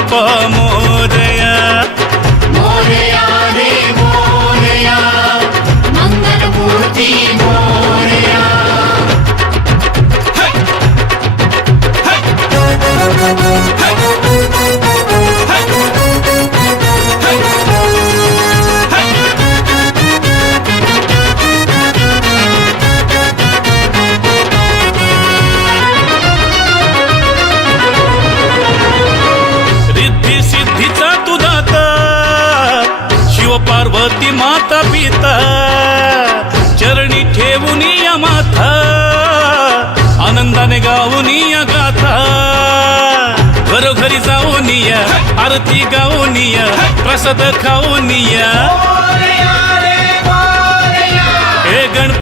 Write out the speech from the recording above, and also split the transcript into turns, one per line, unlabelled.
गणपती पार्वती माता पिता चरणी ठेवून या माथा आनंदाने गाऊन या गाथा घरोघरी जाऊन या आरती गाऊन या प्रसाद खाऊन या.